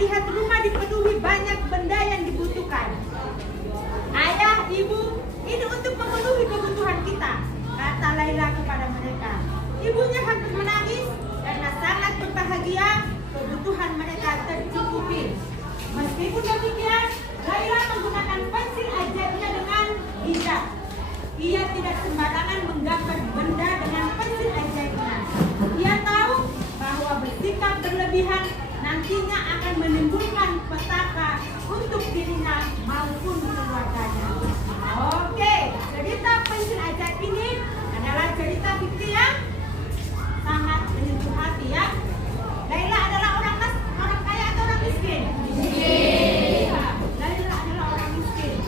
melihat rumah dipenuhi banyak benda yang dibutuhkan. Ayah, ibu, ini untuk memenuhi kebutuhan kita, kata Laila kepada mereka. Ibunya hampir menangis karena sangat berbahagia kebutuhan mereka tercukupi. Meskipun demikian, Laila menggunakan pensil ajaibnya dengan bijak. Ia tidak sembarangan menggambar benda dengan pensil ajaibnya. Ia tahu bahwa bersikap berlebihan nantinya akan menimbulkan petaka untuk dirinya maupun keluarganya. Oke, cerita pensil ajaib ini adalah cerita fiksi yang sangat menyentuh hati ya. Laila adalah orang kaya atau orang miskin? Miskin. Laila adalah orang miskin.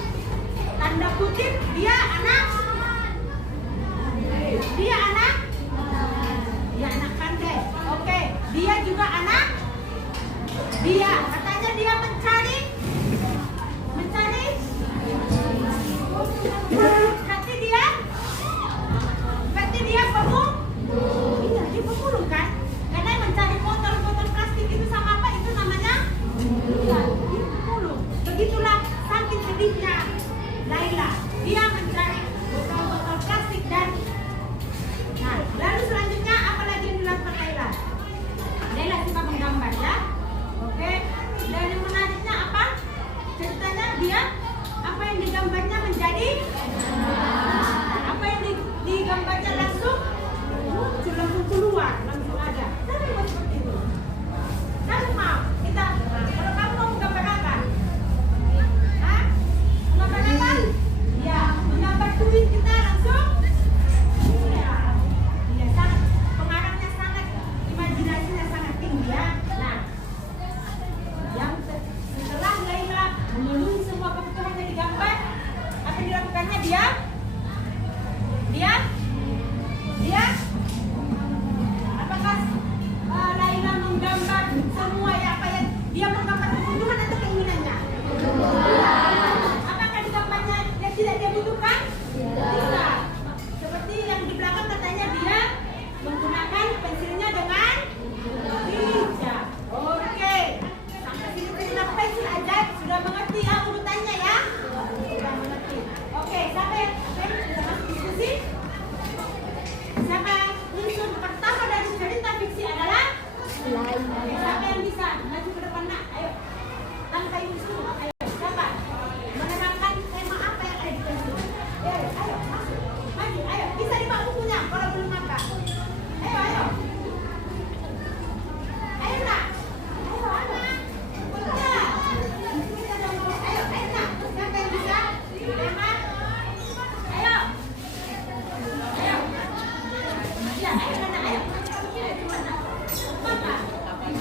Tanda kutip dia anak pandai. Oke, dia juga anak. Dia katanya dia mencari. Berarti dia pemulung. Iya, dia pemulung kan? Karena mencari botol-botol plastik itu sama apa? Itu namanya? Iya, dia pemulung. Begitulah saking sedihnya Laila. Dia mencari botol-botol plastik dan lalu selanjutnya apa lagi yang dilakukan Laila? Laila suka menggambar ya. Oke. Dan yang menariknya apa? Ceritanya dia apa yang digambarnya menjadi apa yang digambarnya langsung keluar langsung ada. Tapi buat seperti itu. Kamu mau kita kalau kamu mau menggambar apa? Hah? Menggambar apa? Ya, menggambar duit kita langsung. Iya, sangat pengarangnya sangat imajinasinya sangat tinggi ya. Nah, yang setelah Laila memenuhi semua kebutuhannya digambar, apa yang dilakukannya dia apakah Laila menggambar semua ya apa yang dia menggambar kebutuhan atau keinginannya? Apakah digambarnya yang tidak dia butuhkan? Tidak. Seperti yang di belakang katanya dia menggunakan pensilnya dengan bijak. Oke. Sampai sini cerita pensil ajaib sudah mengerti ya urutannya ya? Sudah mengerti. Oke, sampai kita masuk diskusi. Siapa unsur pertama dari cerita fiksi adalah Laila. Siapa yang bisa maju ke depan nak? Ayo. Tanpa unsur. Ayo. Siapa? Menerangkan tema apa yang ada di pensil. Ayo, masuk. Maju. Ayo. Bisa dibawa bukunya kalau belum apa. Ayo. Ayo nak. Ya. Ayo nak. Siapa yang bisa? Tema. Ayo. Ya, ayo nak. Ayo. Mama. Ayo.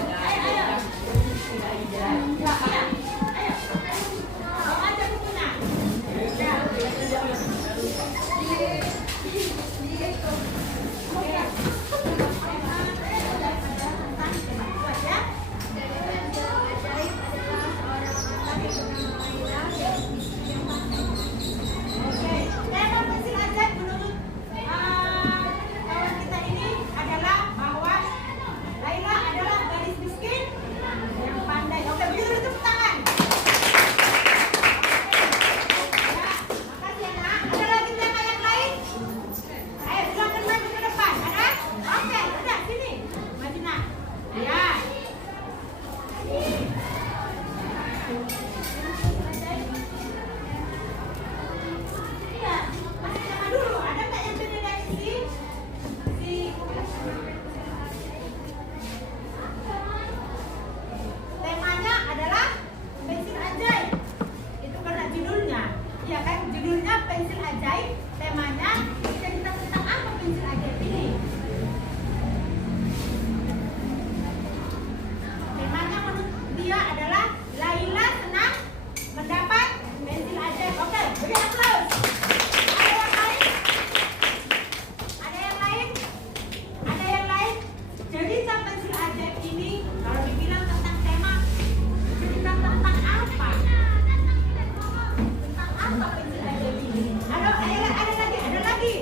Ya, ayo. Bawa aja bukunya. Ya. Tema pensil ajaib menurut kawan kita ini adalah bahwa Laila adalah gadis miskin yang pandai. Oke, begitu tepuk tangan. Ya, makasih ya nak. Ada lagi tema yang lain? Ayo silakan maju ke depan. Ada? Oke, udah sini. Maju nak. Ya. Iya, masih sama dulu. Ada nggak yang beda dari si temanya adalah pensil ajaib. Itu karena judulnya. Iya kan? Judulnya pensil ajaib. Temanya cerita tentang apa pensil ajaib ini? Temanya menurut dia adalah Laila senang mendapat pensil ajaib. Oke, beri aplaus. Ada yang lain? Ada yang lain? Ada yang lain? Cerita pensil ajaib ini kalau dibilang tentang tema cerita tentang apa? Tentang apa pensil ajaib ini? Ada lagi?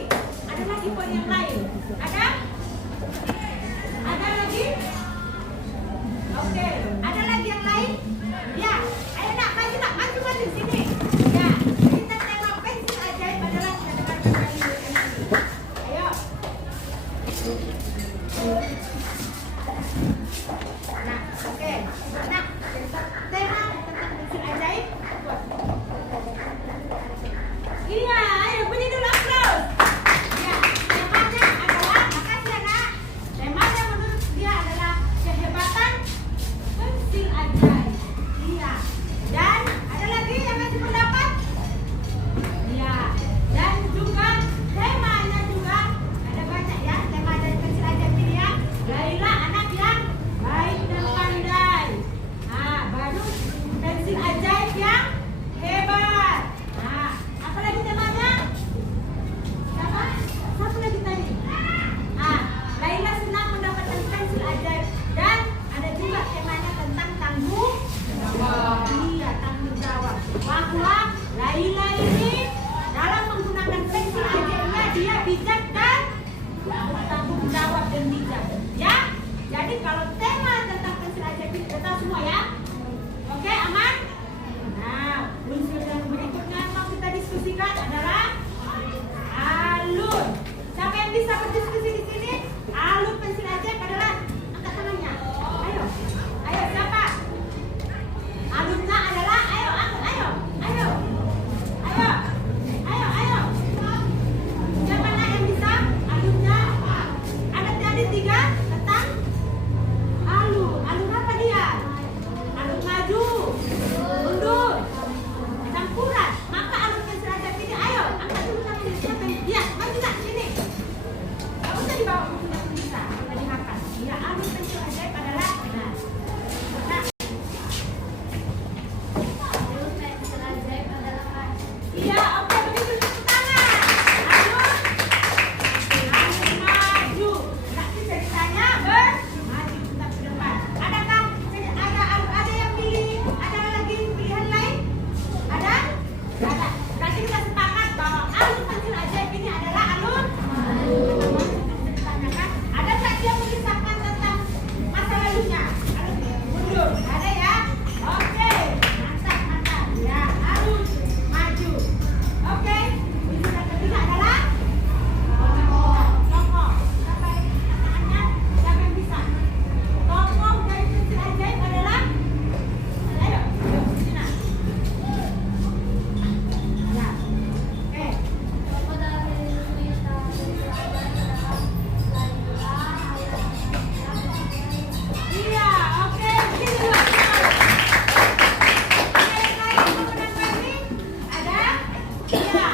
Iya.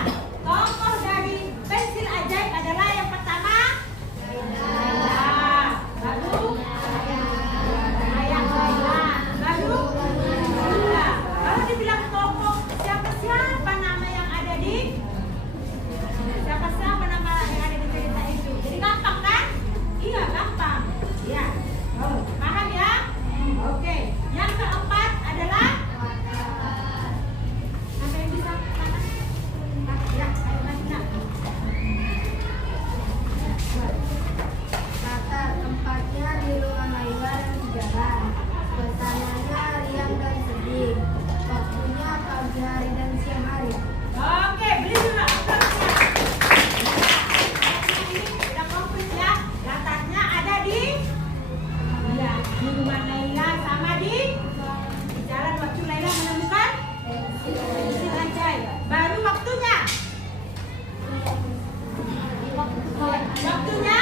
Tokoh dari pensil ajaib adalah yang pertama. Laila. Baru ayah Laila. Baru Laila. Kalau dibilang tokoh, siapa nama yang ada di siapa nama yang ada di cerita itu? Jadi gampang kan? Iya, gampang. Iya. Oh, paham ya? Oke. Yang keempat adalah apa yang bisa ya, ayo Masna. Kata tempatnya di ruang Laila dan di jalan. Suasananya riang dan sedih. Waktunya pagi hari dan siang hari. Oke, beli dulu aplausnya. Ini udah komplit ya. Latarnya ada di ya, di rumah Laila sama di jalan waktu Laila menemukan pensil ajaib. Baru waktunya. Waktunya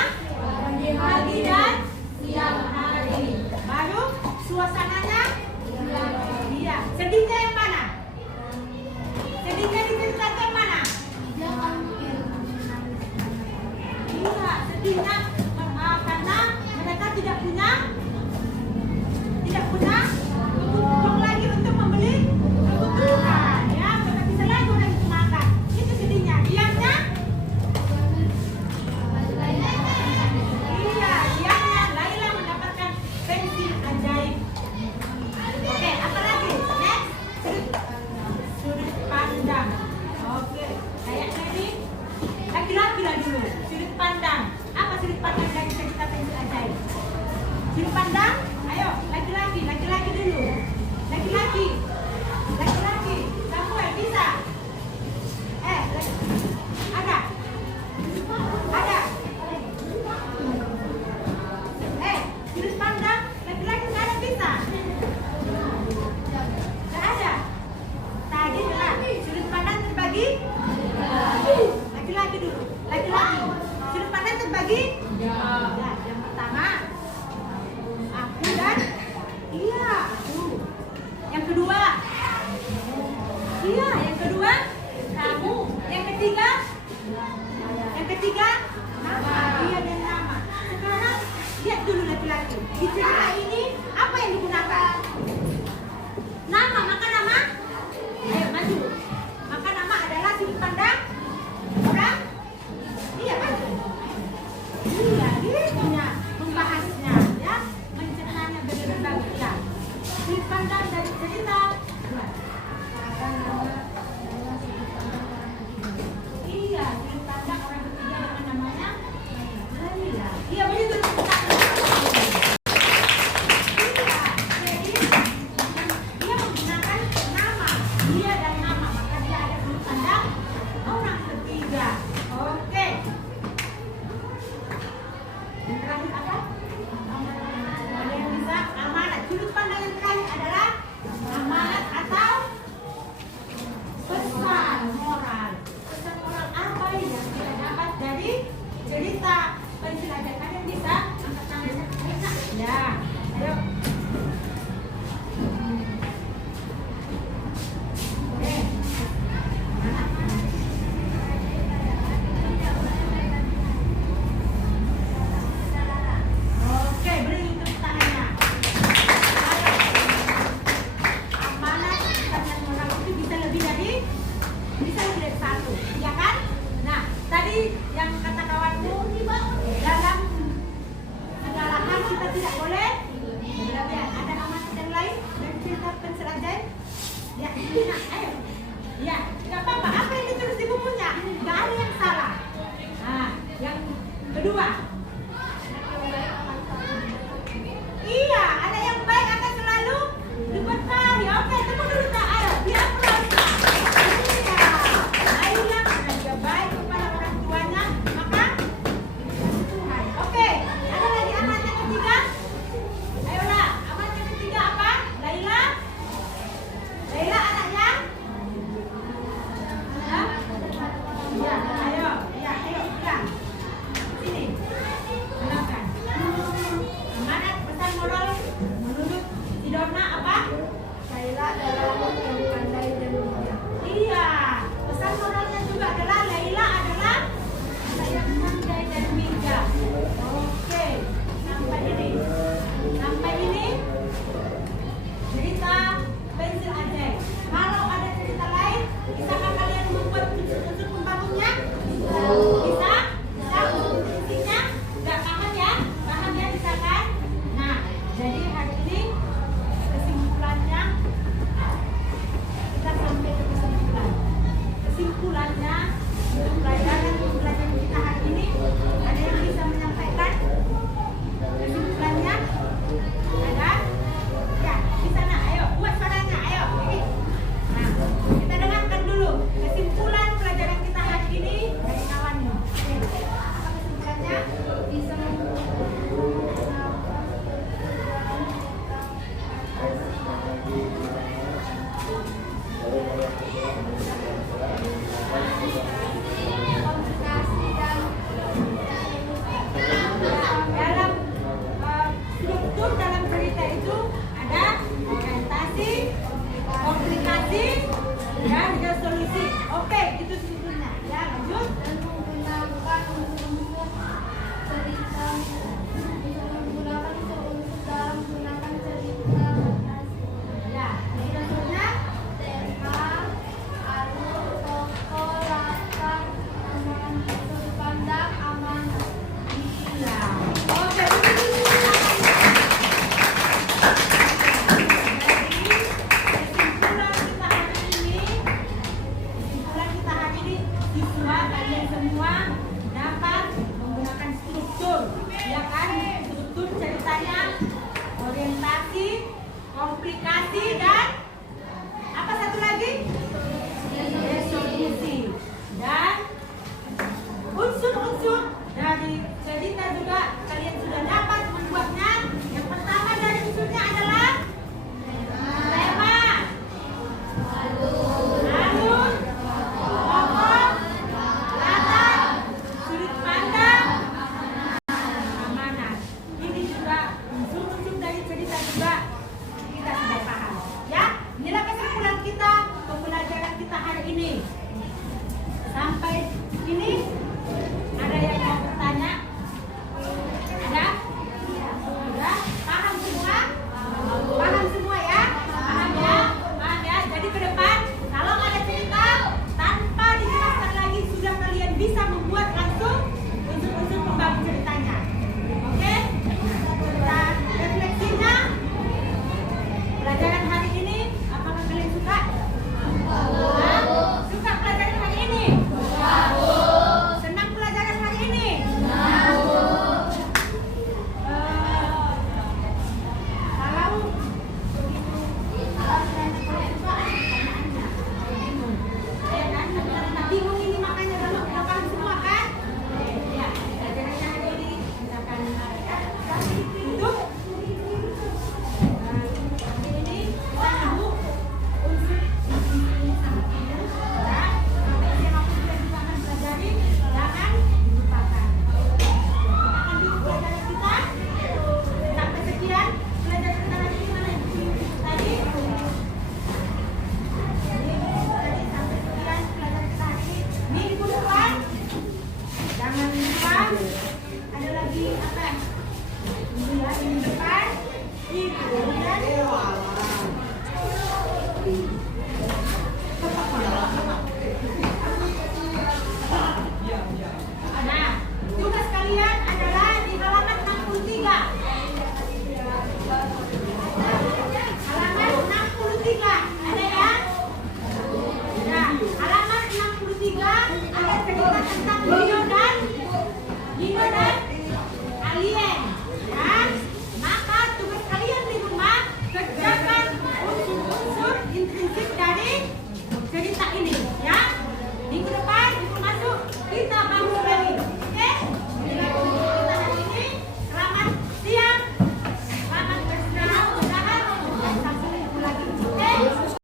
pagi dan siang hari. Baru suasananya iya. Sedihnya yang mana? Sedihnya di cerita itu yang mana? Iya, sedihnya karena mereka tidak punya uang lagi untuk membeli kebutuhan, ya, mereka bisa lagi udah bisa makan. Itu sedihnya. Diamnya? Iya, diamnya Laila mendapatkan pensil ajaib. Oke, apa lagi? Next. Sudut pandang. Oke, kayaknya ini laki-laki lah dulu. Sudut pandang. Apa sudut pandang dari cerita pensil ajaib? Sudut pandang? Ayo, laki-laki dulu. Laki-laki. Samuel bisa? Ada? Sudut pandang laki-laki nggak ada bisa? Nggak ada. Tadi adalah sudut pandang terbagi. Laki-laki dulu. Sudut pandang terbagi. Ya, yang pertama aku dan iya aku. Yang kedua kamu. Yang ketiga nama. Dia dan nama. Sekarang lihat dulu laki-laki. Di cerita ini apa yang digunakan? Nama, maka nama. Ayo maju. Maka nama adalah sudut pandang orang. Iya kan? Iya, dia punya membahasnya, ya, menceritakannya benar-benar ya. Sudut pandang dari cerita. Iya, sudut pandang orang ketiga dengan namanya Laila. Iya, begitu. Dia menggunakan nama, dia dan nama, maka dia ada sudut pandang orang ketiga. Oke. Yang terakhir apa? Ada yang bisa amanat. Sudut pandang yang terakhir adalah amanat atau pesan moral. Pesan moral apa yang kita dapat dari cerita pensil ajaib? Ada yang bisa angkat tangannya? Ya, ayo. Oke. Oke, beri tepuk tangannya. Amanat pesan moral itu bisa lebih dari satu, ya kan? Nah, tadi yang kata kawanku, dalam segala hal kita tidak boleh berlebihan. Ada amanat yang lain dari cerita pensil ajaib? Ya, nah, ayo. Ya, nggak apa-apa. Apa yang ditulis di bukunya? Nggak ada yang salah. Nah, yang kedua. Iya, ada yang baik akan selalu diberkahi. Oke, tepuk dulu Kak. Ayo, biar aplaus. Iya. Laila karena dia baik kepada orang tuanya, maka Tuhan. Oke, ada lagi amanat yang ketiga? Ayolah, amanat yang ketiga apa? Laila anaknya? Hah? Iya, ayo, bilang. Sini. ceritanya orientasi, komplikasi, dan apa satu lagi? Resolusi. Dan unsur-unsur dari cerita juga kalian sudah dapat membuatnya. Yang pertama dari unsurnya adalah tema, alur, tokoh, latar, sudut pandang, amanat. Ini juga unsur-unsur dari cerita juga kita sudah paham. Ya, inilah kesimpulan kita pembelajaran kita hari ini. Sampai ini ada yang mau bertanya? Ada? Sudah? Paham semua? Paham semua ya? Paham ya? Paham ya? Jadi ke depan kalau ada cerita tanpa dijelaskan lagi sudah kalian bisa membuat langsung unsur-unsur pembangun ceritanya. Oke? Kita refleksinya pelajaran hari ini apakah kalian suka? Suka pelajaran hari ini? Senang pelajaran hari ini? Kalau bingung ini makanya kalau udah paham semua kan? Ya, pelajarannya hari ini kita akan untuk ini tahu unsur ini sangat penting. Ya, sampai SMA pun kita juga akan pelajari, jangan dilupakan. Kita akan dulu pelajaran kita. Sampai sekian pelajaran kita hari ini mana tadi? Tadi sampai sekian pelajaran kita hari ini. Minggu depan jangan lupa ada lagi apa? Minggu depan itu nah, tugas kalian adalah di halaman 63. Halaman 63 ada ya? Nah, halaman 63 ada cerita tentang